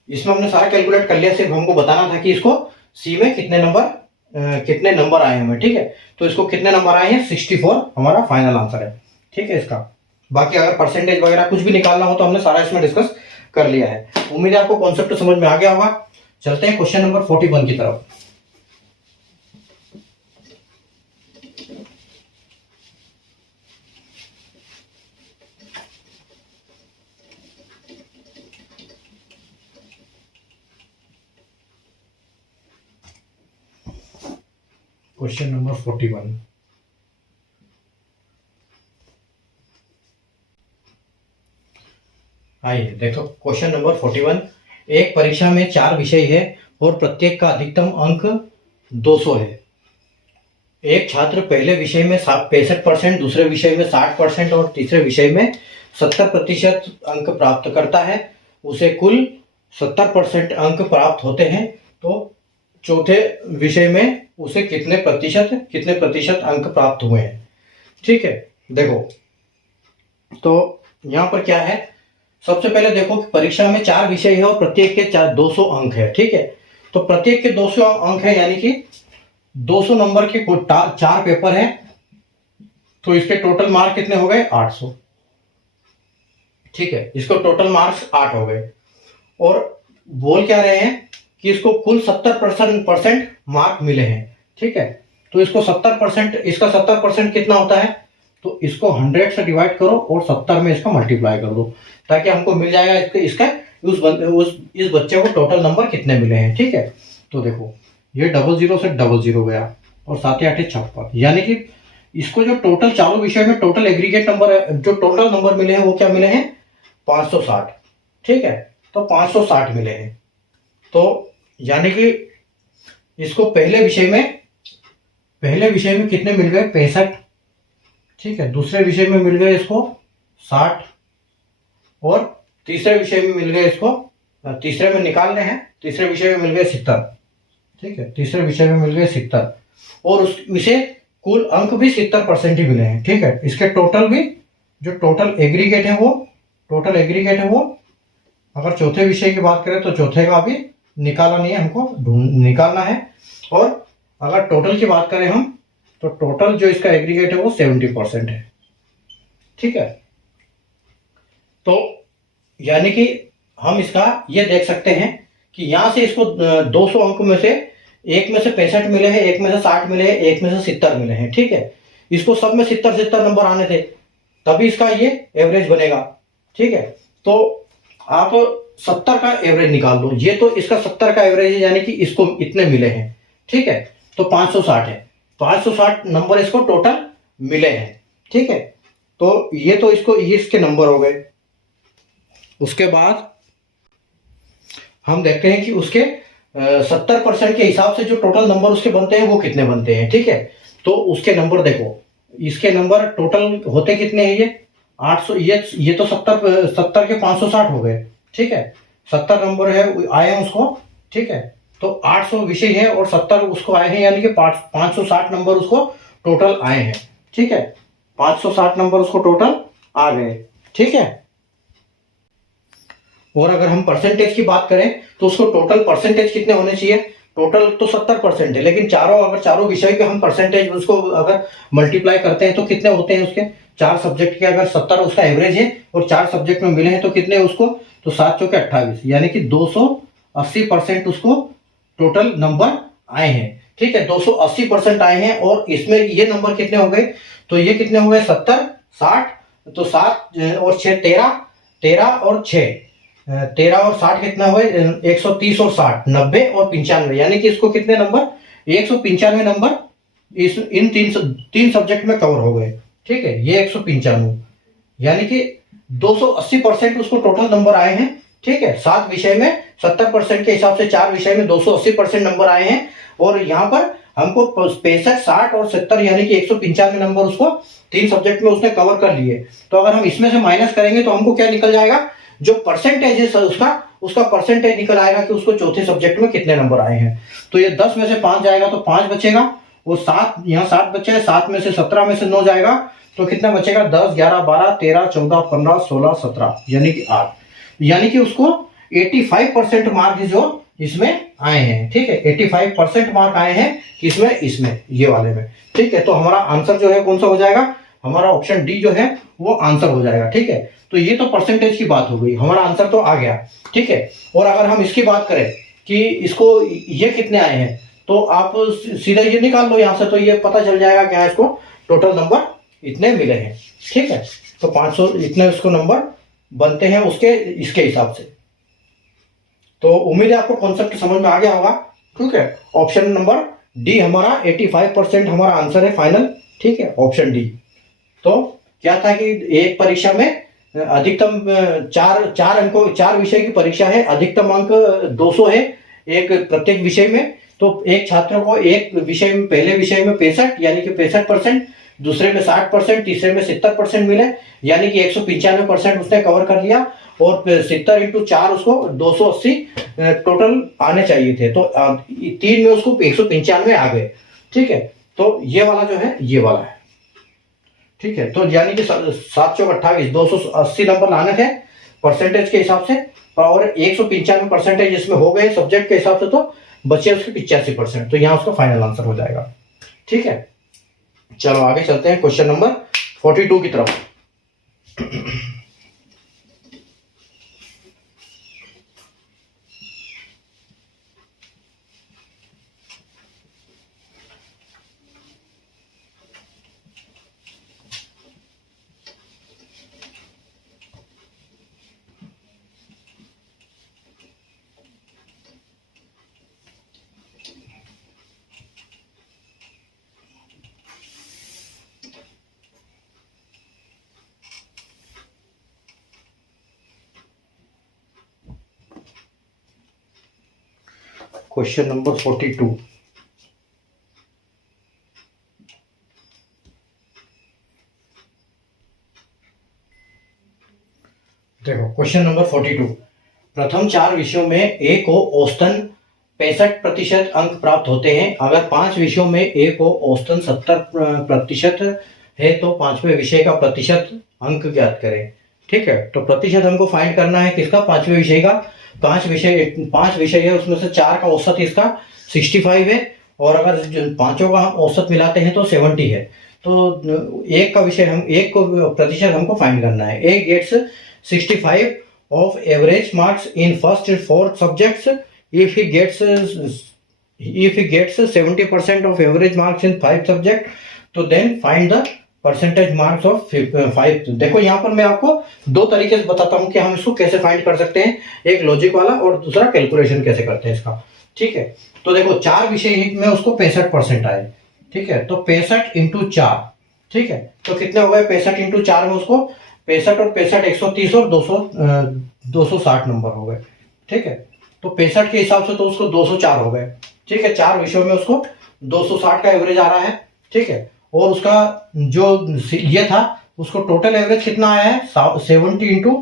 इसमें हमने सारा कैलकुलेट कर लिया, सिर्फ हमको बताना था कि इसको सी में कितने नंबर आए हमें। ठीक है, तो इसको कितने नंबर आए हैं, 64 हमारा फाइनल आंसर है। ठीक है, इसका बाकी अगर परसेंटेज वगैरह कुछ भी निकालना हो तो हमने सारा इसमें डिस्कस कर लिया है। उम्मीद है आपको कॉन्सेप्ट समझ में आ गया होगा। चलते हैं क्वेश्चन नंबर 41 की तरफ। क्वेश्चन नंबर 41, आइए देखो क्वेश्चन नंबर 41। एक परीक्षा में 4 विषय है और प्रत्येक का अधिकतम अंक 200 है। एक छात्र पहले विषय में 65%, दूसरे विषय में 60% और तीसरे विषय में 70% अंक प्राप्त करता है। उसे कुल 70% अंक प्राप्त होते हैं, तो चौथे विषय में उसे कितने प्रतिशत अंक प्राप्त हुए हैं। ठीक है, देखो तो यहाँ पर क्या है, सबसे पहले देखो कि परीक्षा में 4 विषय है और प्रत्येक के 200 अंक है। ठीक है, तो प्रत्येक के 200 अंक है, यानी कि 200 नंबर के 4 पेपर है, तो इसके टोटल मार्क कितने हो गए, 800। ठीक है, इसको टोटल मार्क्स 8 हो गए, और बोल क्या रहे हैं कि इसको कुल 70% मार्क मिले हैं। ठीक है, तो इसको 70%, इसका 70% कितना होता है, तो इसको 100 से डिवाइड करो और 70 में इसका मल्टीप्लाई कर दो, ताकि हमको मिल जाएगा इसका इस बच्चे को टोटल नंबर कितने मिले हैं। ठीक है, तो देखो ये 00 से 00 गया और 7 8 56, यानी कि इसको जो टोटल चारों विषय में टोटल एग्रीगेट नंबर है, जो टोटल नंबर मिले हैं वो क्या मिले हैं, 560। ठीक है, तो 560 मिले हैं, तो यानी कि इसको पहले विषय में कितने मिल गए? 65। ठीक है, दूसरे विषय में मिल गए इसको 60, और तीसरे विषय में मिल गए इसको, तीसरे में निकालने हैं, तीसरे विषय में मिल गए 70। ठीक है, तीसरे विषय में मिल गए 70, और उसे कुल अंक भी 70% ही मिले हैं। ठीक है, इसके टोटल भी जो टोटल एग्रीगेट है वो अगर चौथे विषय की बात करें तो चौथे का भी निकाला नहीं है, हमको निकालना है। और अगर टोटल की बात करें हम, तो टोटल जो इसका एग्रीगेट है वो 70% है। ठीक है, तो यानी कि हम इसका ये देख सकते हैं कि यहां से इसको 200 अंक में से एक में से 65 मिले हैं, एक में से 60 मिले हैं, एक में से 70 मिले हैं। ठीक है, इसको सब में 70 नंबर आने थे, तभी इसका ये एवरेज बनेगा। ठीक है, तो आप 70 का एवरेज निकाल लो। ये तो इसका 70 का एवरेज है, यानी कि इसको इतने मिले हैं। ठीक है, तो 560 है, 560 नंबर इसको टोटल मिले हैं। ठीक है, तो ये तो ये इसके नंबर हो गए। उसके बाद हम देखते हैं कि उसके 70% के हिसाब से जो टोटल नंबर उसके बनते हैं वो कितने बनते हैं। ठीक है, तो उसके नंबर देखो, इसके नंबर टोटल होते कितने हैं? ये 800, ये तो 70 के 560 हो गए। ठीक है, 70 नंबर है आए हैं उसको। ठीक है, तो 800 विषय है और 70 उसको आए हैं, यानी कि 560 नंबर उसको टोटल आए हैं। ठीक है, 560 नंबर उसको टोटल आ गए। ठीक है, और अगर हम परसेंटेज की बात करें तो उसको टोटल परसेंटेज कितने होने चाहिए? टोटल तो 70% है, लेकिन अगर चारों विषय के हम परसेंटेज उसको अगर मल्टीप्लाई करते हैं तो कितने होते हैं उसके? 4 सब्जेक्ट के अगर 70 उसका एवरेज है और 4 सब्जेक्ट में मिले हैं तो कितने उसको? तो 7 चौके 28, यानी कि 280% उसको टोटल नंबर आए हैं। ठीक है, 280% आए हैं, और इसमें ये नंबर कितने हो गए? तो ये कितने हो गए? 70, 60, तो 7 और 6 13 और 6 13 और 60 कितना हुए? 130 और 60 90 और 95, यानी कि इसको कितने नंबर? 195 नंबर इन तीन सब्जेक्ट में कवर हो गए। ठीक है, ये 195, यानी कि 280% उसको टोटल नंबर आए हैं। ठीक है, 7 विषय में 70% के हिसाब से 4 विषय में 280% नंबर आए हैं, और यहाँ पर हमको 65, 60 और 70 यानी कि 195 नंबर उसको 3 सब्जेक्ट में उसने कवर कर लिए। तो अगर हम इसमें से माइनस करेंगे तो हमको क्या निकल जाएगा? जो परसेंटेज है उसका परसेंटेज निकल आएगा कि उसको चौथे सब्जेक्ट में कितने नंबर आए हैं। तो ये 10 में से 5 जाएगा तो 5 बचेगा, और 7 यहाँ 7 बचे हैं, 7 में से 17 में से 9 जाएगा तो कितना बचेगा? 10 11 12 13 14 15 16 17, यानी कि 8, यानी कि उसको 85% मार्क जो इसमें आए हैं। ठीक है, 85% मार्क आए हैं इसमें ये वाले में। ठीक है, तो हमारा आंसर जो है कौन सा हो जाएगा? हमारा ऑप्शन डी जो है वो आंसर हो जाएगा। ठीक है, तो ये तो परसेंटेज की बात हो गई, हमारा आंसर तो आ गया। ठीक है, और अगर हम इसकी बात करें कि इसको ये कितने आए हैं, तो आप सीधा ये निकाल लो यहां से, तो ये पता चल जाएगा क्या इसको टोटल नंबर इतने मिले हैं। ठीक है, तो 500 इतने उसको नंबर बनते हैं उसके इसके हिसाब से। तो उम्मीद है आपको कॉन्सेप्ट समझ में आ गया होगा। ठीक है, ऑप्शन नंबर डी हमारा 85% हमारा आंसर है फाइनल। ठीक है, ऑप्शन डी। तो क्या था कि एक परीक्षा में अधिकतम 4 विषय की परीक्षा है, अधिकतम अंक 200 है एक प्रत्येक विषय में। तो एक छात्र को एक विषय में, पहले विषय में 65 यानी कि 65%, दूसरे में 60%, तीसरे में 70% मिले, यानी कि 195% उसने कवर कर लिया, और 70 × 4 उसको 280 टोटल आने चाहिए थे, तो 3 में उसको 195 आ गए। ठीक है, तो ये वाला जो है ये वाला है। ठीक है, तो यानी कि 7 चौक 28, 280 नंबर लाने थे परसेंटेज के हिसाब से, और 195% इसमें हो गए सब्जेक्ट के हिसाब से, तो बचे उसके 85%, तो यहाँ उसका फाइनल आंसर हो जाएगा। ठीक है, चलो आगे चलते हैं क्वेश्चन नंबर 42 की तरफ। Question number 42, question number 42। प्रथम 4 विषयों में ए को औसतन 65% अंक प्राप्त होते हैं। अगर 5 विषयों में ए को औसतन 70% है तो 5वें विषय का प्रतिशत अंक ज्ञात करें। ठीक है, तो प्रतिशत हमको फाइंड करना है किसका, 5वें विषय का। 5 विषय है, उसमें से 4 का औसत इसका 65 है, और अगर पांचों का हम औसत मिलाते हैं तो 70 है। तो एक का विषय हम एक को प्रतिशत हमको फाइंड करना है। A gets 65 of average marks in first 4 subjects. If he gets 70% of average marks in 5 subjects, तो then find the percentage marks of 5। देखो यहाँ पर मैं आपको दो तरीके से बताता हूँ कि हम इसको कैसे फाइंड कर सकते हैं, एक लॉजिक वाला और दूसरा कैलकुलेशन कैसे करते हैं इसका। ठीक है, तो देखो 4 विषय में उसको 65% आए। ठीक है, तो 65 इंटू 4, ठीक है, तो कितने हो गए 65 इंटू 4 में उसको 65 और 65 130 और 260 नंबर हो गए। ठीक है, तो 65 के हिसाब से तो उसको 204 हो गए। ठीक है, 4 विषयों में उसको 260 का एवरेज आ रहा है। ठीक है, और उसका जो ये था उसको टोटल एवरेज कितना आया है 70 इंटू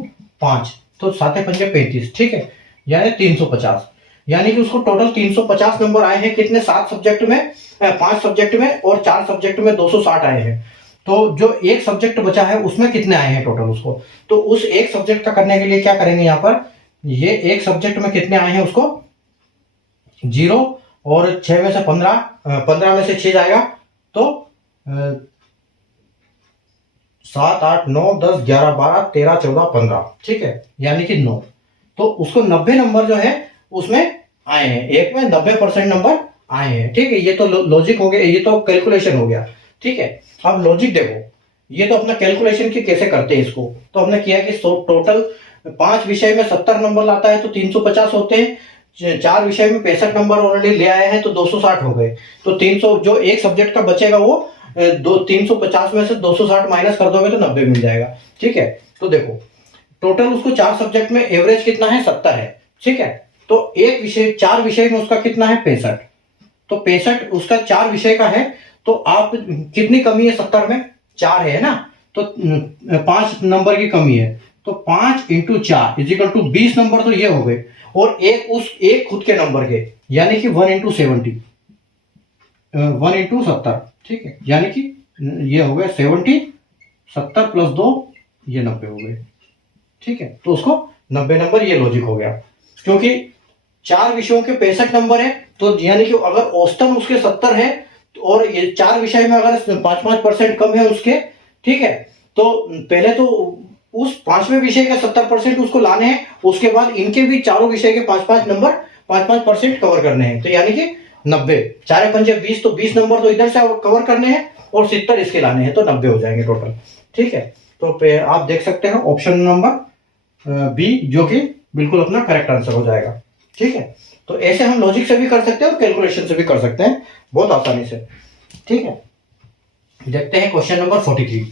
5, तो 7 पंजे 35। ठीक है, यानी 350, यानी कि उसको टोटल 350 नंबर आए हैं। कितने, 7 सब्जेक्ट में, 5 सब्जेक्ट में और 4 सब्जेक्ट में 260 आए हैं। तो जो एक सब्जेक्ट बचा है उसमें कितने आए हैं टोटल उसको, तो उस एक सब्जेक्ट का करने के लिए क्या करेंगे यहाँ पर, ये एक सब्जेक्ट में कितने आए हैं उसको 0, और 6 में से 15, 15 में से 6 जाएगा तो 7 8 9 10 11 12 13 14 15। ठीक है, यानी कि 9, तो उसको 90 नंबर जो है उसमें आए हैं, एक में 90% नंबर आए हैं। ठीक है, ये तो लॉजिक हो गया, ये तो कैलकुलेशन हो गया। ठीक है, अब लॉजिक देखो, ये तो अपना कैलकुलेशन की कैसे करते हैं इसको, तो हमने किया कि टोटल 5 विषय में 70 नंबर लाता है तो 350 होते हैं, 4 विषय में 65 नंबर ऑलरेडी ले आए हैं तो 260 हो गए। तो 300 जो एक सब्जेक्ट का बचेगा वो 350 में से 260 माइनस कर दोगे तो 90 मिल जाएगा। ठीक है, तो देखो टोटल उसको 4 सब्जेक्ट में एवरेज कितना है 70 है। ठीक है, तो एक विषय 4 विषय में उसका कितना है 65, तो 65 उसका 4 विषय का है, तो आप कितनी कमी है 70 में, 4 है ना, तो 5 नंबर की कमी है, तो 5 इंटू 4 इजिकल टू 20 नंबर तो ये हो गए, और एक उस एक खुद के नंबर के, यानी कि 1 इंटू 70, 1 इंटू 70। ठीक है, यानी कि ये हो गए 70, 70 प्लस 2 ये 90 हो गए। ठीक है, तो उसको 90 नंबर, ये लॉजिक हो गया, क्योंकि 4 विषयों के 65 नंबर है, तो यानी कि अगर औसतन उसके 70 है और ये 4 विषय में अगर 5% कम है उसके, ठीक है, तो पहले तो उस 5वें विषय का 70% उसको लाने हैं, उसके बाद इनके भी चारों विषय के 5-5 नंबर 5-5% कवर करने हैं, तो यानी कि 90, 4 पंजे 20, तो 20 नंबर तो इधर से कवर करने हैं और 70 इसके लाने हैं, तो 90 हो जाएंगे टोटल। ठीक है, तो आप देख सकते हैं ऑप्शन नंबर बी जो कि बिल्कुल अपना करेक्ट आंसर हो जाएगा। ठीक है, तो ऐसे हम लॉजिक से भी कर सकते हैं और कैलकुलेशन से भी कर सकते हैं बहुत आसानी से। ठीक है, देखते हैं क्वेश्चन नंबर 43।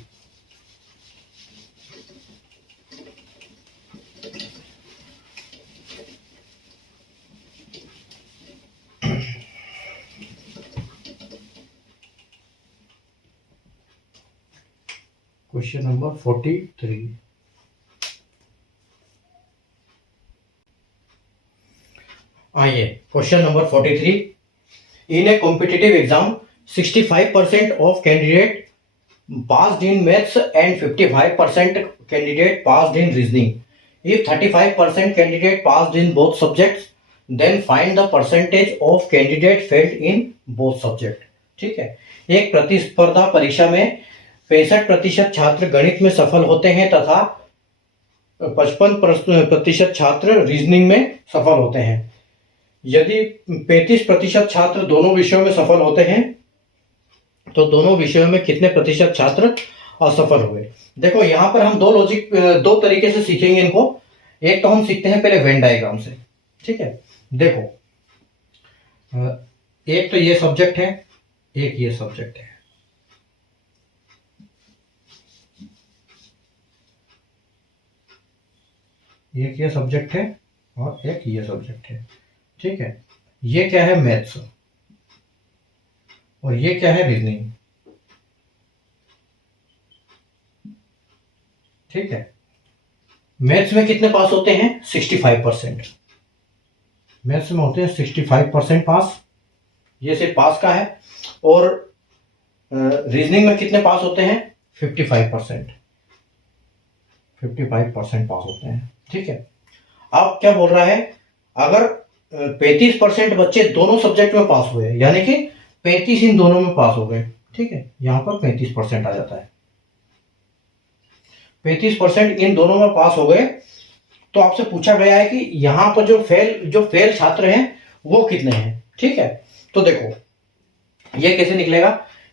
क्वेश्चन नंबर 43, आइए question number 43। In A competitive exam 65% of candidate passed in maths and 55% candidate passed in reasoning. If 35% candidate passed in both subjects, then find the percentage of candidate failed in both subject. ठीक है, एक प्रतिस्पर्धा परीक्षा में 65% छात्र गणित में सफल होते हैं तथा 55% छात्र रीजनिंग में सफल होते हैं। यदि 35% छात्र दोनों विषयों में सफल होते हैं तो दोनों विषयों में कितने प्रतिशत छात्र असफल हुए। देखो यहाँ पर हम दो तरीके से सीखेंगे इनको। एक तो हम सीखते हैं पहले वेन डायग्राम से। ठीक है, देखो एक तो ये सब्जेक्ट है, एक ये सब्जेक्ट है। एक ये सब्जेक्ट है और एक ये सब्जेक्ट है। ठीक है, ये क्या है मैथ्स और ये क्या है रीजनिंग। ठीक है, मैथ्स में कितने पास होते हैं? 65%। मैथ्स में होते हैं 65% पास, ये सिर्फ पास का है। और रीजनिंग में कितने पास होते हैं? 55%। 55% पास होते हैं, ठीक है। अब क्या बोल रहा है, अगर 35% बच्चे दोनों सब्जेक्ट में पास हुए, यानी कि 35 इन दोनों में पास हो गए, ठीक है, यहां पर 35% आ जाता है। 35% इन दोनों में पास हो गए, तो आपसे पूछा गया है कि यहां पर जो फेल छात्र हैं वो कितने हैं, ठीक है। तो देखो ये कैसे निकलेगा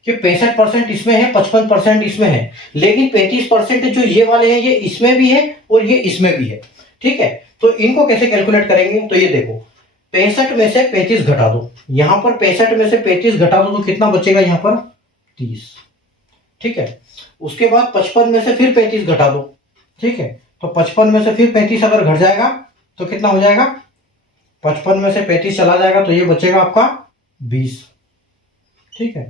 कि 65% इसमें है, 55% इसमें है, लेकिन 35% जो ये वाले हैं ये इसमें भी है और ये इसमें भी है, ठीक है। तो इनको कैसे कैलकुलेट करेंगे? तो ये देखो 65 में से 35 घटा दो, यहां पर 65 में से 35 घटा दो तो कितना बचेगा? यहां पर 30, ठीक है। उसके बाद 55 में से फिर 35 घटा दो, ठीक है। तो 55 में से फिर 35 अगर घट जाएगा तो कितना हो जाएगा? 55 में से 35 चला जाएगा तो ये बचेगा आपका 20, ठीक है।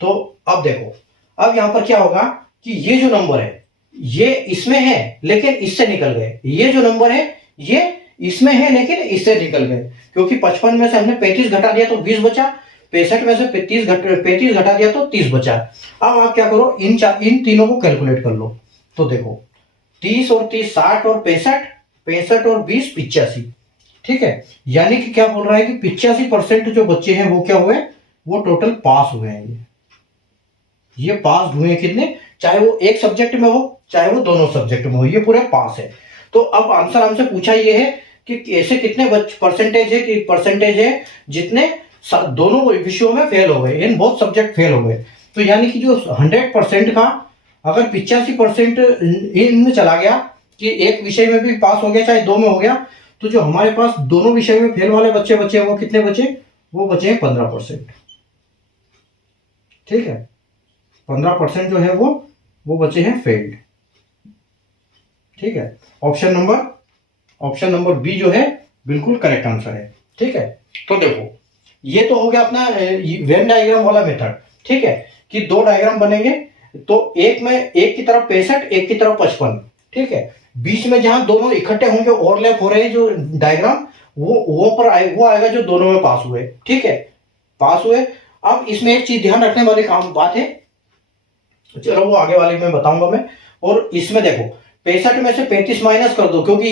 तो अब देखो, अब यहां पर क्या होगा कि ये जो नंबर है ये इसमें है लेकिन इससे निकल गए, ये जो नंबर है ये इसमें है लेकिन इससे निकल गए, क्योंकि 55 में से हमने 35 घटा दिया तो 20 बचा, 65 में से 35 घटा दिया तो 30 बचा। अब आप क्या करो, इन तीनों को कैलकुलेट कर लो। तो देखो 30 और 30 60 और 65, 65 और 20 85, ठीक है। यानी कि क्या बोल रहा है कि 85% जो बच्चे हैं वो क्या हुए? वो टोटल पास हुए हैं। ये पास हुए हैं कितने? चाहे वो एक सब्जेक्ट में हो चाहे वो दोनों सब्जेक्ट में हो, ये पूरे पास है। तो अब आंसर हमसे पूछा ये है कि ऐसे कितने परसेंटेज है जितने दोनों विषयों में फेल हो गए, इन बहुत सब्जेक्ट फेल हो गए। तो यानी कि जो 100% का अगर 85% इनमें चला गया कि एक विषय में भी पास हो गया चाहे दो में हो गया, तो जो हमारे पास दोनों विषय में फेल वाले बच्चे बचे वो कितने बचे? वो बचे 15%, ठीक है। 15% जो है वो बचे हैं फेल्ड, ठीक है। ऑप्शन नंबर बी जो है बिल्कुल करेक्ट आंसर है, ठीक है। तो देखो ये तो हो गया अपना वेन डायग्राम वाला मेथड, ठीक है, कि दो डायग्राम बनेंगे, तो एक की तरफ 65 एक की तरफ 55, ठीक है। बीच में जहां दोनों इकट्ठे होंगे ओवरलैप हो रहे हैं जो डायग्राम, वो आएगा जो दोनों में पास हुए, ठीक है, पास हुए। अब इसमें एक चीज ध्यान रखने वाली बात है, चलो वो आगे वाले में बताऊंगा मैं। और इसमें देखो 65 में से 35 माइनस कर दो, क्योंकि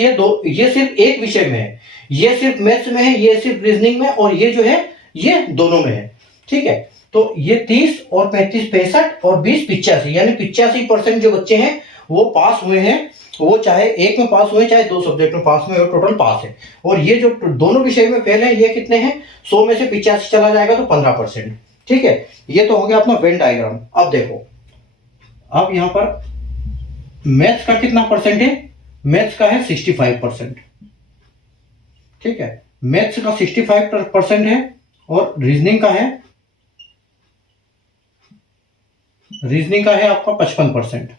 ये सिर्फ एक विषय में है, ये सिर्फ मैथ्स में है, ये सिर्फ रीजनिंग में, और ये जो है ये दोनों में है, ठीक है। तो ये 30 और 35 65 और 20 85, यानी 85% जो बच्चे हैं वो पास हुए हैं, वो चाहे एक में पास हुए चाहे दो सब्जेक्ट में पास हुए, टोटल पास है। और ये जो दोनों विषय में फेल है ये कितने हैं? 100 में से 85 चला जाएगा तो 15%, ठीक है। ये तो हो गया अपना वेन डायग्राम। अब देखो, अब यहां पर मैथ्स का कितना परसेंट है? मैथ्स का है 65%, ठीक है। मैथ्स का 65% है और रीजनिंग का है आपका 55%,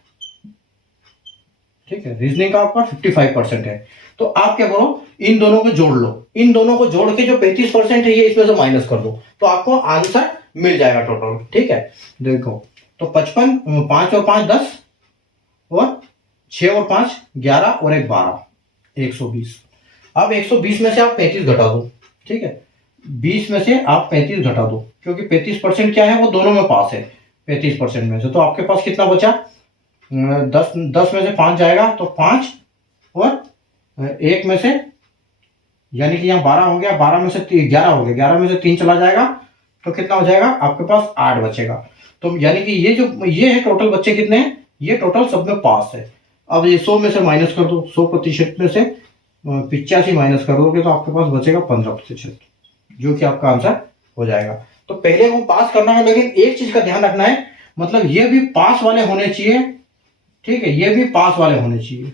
ठीक है। रीजनिंग का आपका 55% है। तो आप क्या करो, इन दोनों को जोड़ लो, इन दोनों को जोड़ के जो 35% है ये इसमें से माइनस कर दो, तो आपको आंसर मिल जाएगा टोटल, ठीक है। देखो तो 55, 5 और 5 10, और 6 और 5 11 और 1 12, 120। अब 120 में से आप 35 घटा दो, ठीक है। 20 में से आप 35 घटा दो, क्योंकि 35% क्या है? वो दोनों में पास है 35% में से। तो आपके पास कितना बचा? 10 में से 5 जाएगा तो 5, और 1 में से, यानी कि यहाँ 12 हो गया, 12 में से 11 हो गया, 11 में से 3 चला जाएगा तो कितना हो जाएगा? आपके पास 8 बचेगा। तो यानी कि ये है टोटल बच्चे कितने हैं? ये टोटल सब में पास है। अब ये 100 में से माइनस कर दो, 100% में से 85 माइनस कर दोगे तो आपके पास बचेगा 15%, जो कि आपका आंसर हो जाएगा। तो पहले वो पास करना है, लेकिन एक चीज का ध्यान रखना है, मतलब ये भी पास वाले होने चाहिए, ठीक है, ये भी पास वाले होने चाहिए,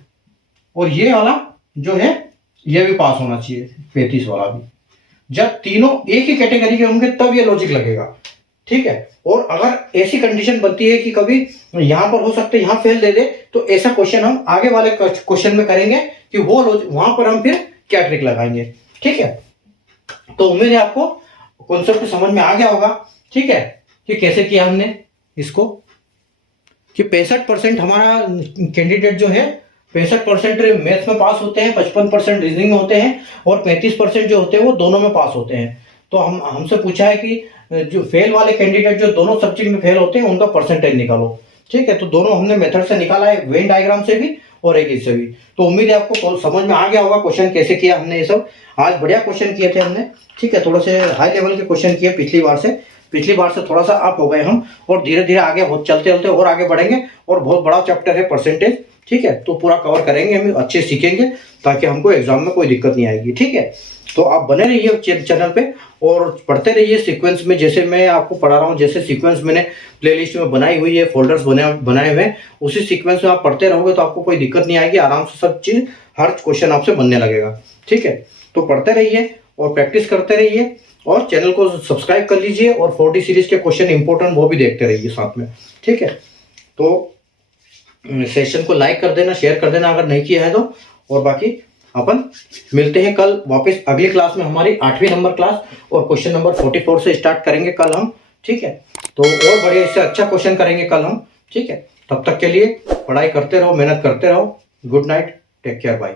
और ये वाला जो है ये भी पास होना चाहिए, 35 वाला भी। जब तीनों एक ही कैटेगरी के होंगे तब ये लॉजिक लगेगा, ठीक है। और अगर ऐसी कंडीशन बनती है कि कभी यहां पर हो सकता है यहां फेल दे दे, तो ऐसा क्वेश्चन हम आगे वाले क्वेश्चन में करेंगे कि वो वहां पर हम फिर क्या ट्रिक लगाएंगे, ठीक है। तो उम्मीद है आपको कॉन्सेप्ट समझ में आ गया होगा, ठीक है, कि कैसे किया हमने इसको, कि 65% हमारा कैंडिडेट जो है 65% मैथ्स में पास होते हैं, 55% रीजनिंग में होते हैं और 35% जो होते हैं वो दोनों में पास होते हैं। तो हमसे पूछा है कि जो फेल वाले कैंडिडेट जो दोनों सब्जेक्ट में फेल होते हैं उनका परसेंटेज निकालो। ठीक है, तो दोनों हमने मेथड से निकाला है, वेन डायग्राम से भी और एक इससे भी। तो उम्मीद है आपको समझ में आ गया होगा क्वेश्चन कैसे किया हमने ये सब। आज बढ़िया क्वेश्चन किए थे हमने। ठीक है, थोड़े से हाई लेवल के क्वेश्चन किए पिछली बार से थोड़ा सा अप हो गए हम, और धीरे धीरे आगे बहुत चलते चलते और आगे बढ़ेंगे। और बहुत बड़ा चैप्टर है परसेंटेज। ठीक है, तो पूरा कवर करेंगे, हम अच्छे सीखेंगे ताकि हमको एग्जाम में कोई दिक्कत नहीं आएगी। ठीक है, तो आप बने रहिए चैनल पे और पढ़ते रहिए सीक्वेंस में, जैसे मैं आपको पढ़ा रहा हूँ, जैसे सीक्वेंस मैंने प्लेलिस्ट में बनाई हुई है, फोल्डर्स बनाए हुए हैं, उसी सीक्वेंस में आप पढ़ते रहोगे तो आपको कोई दिक्कत नहीं आएगी, आराम से सब चीज हर क्वेश्चन आपसे बनने लगेगा। ठीक है, तो पढ़ते रहिए और प्रैक्टिस करते रहिए और चैनल को सब्सक्राइब कर लीजिए और 40 सीरीज के क्वेश्चन इंपॉर्टेंट वो भी देखते रहिए साथ में। ठीक है, तो सेशन को लाइक कर देना, शेयर कर देना अगर नहीं किया है तो। और बाकी अपन मिलते हैं कल वापस अगली क्लास में, हमारी 8वीं नंबर क्लास, और क्वेश्चन नंबर 44 से स्टार्ट करेंगे कल हम। ठीक है, तो और बड़े इससे अच्छा क्वेश्चन करेंगे कल हम। ठीक है, तब तक के लिए पढ़ाई करते रहो, मेहनत करते रहो। Good night, take care, bye.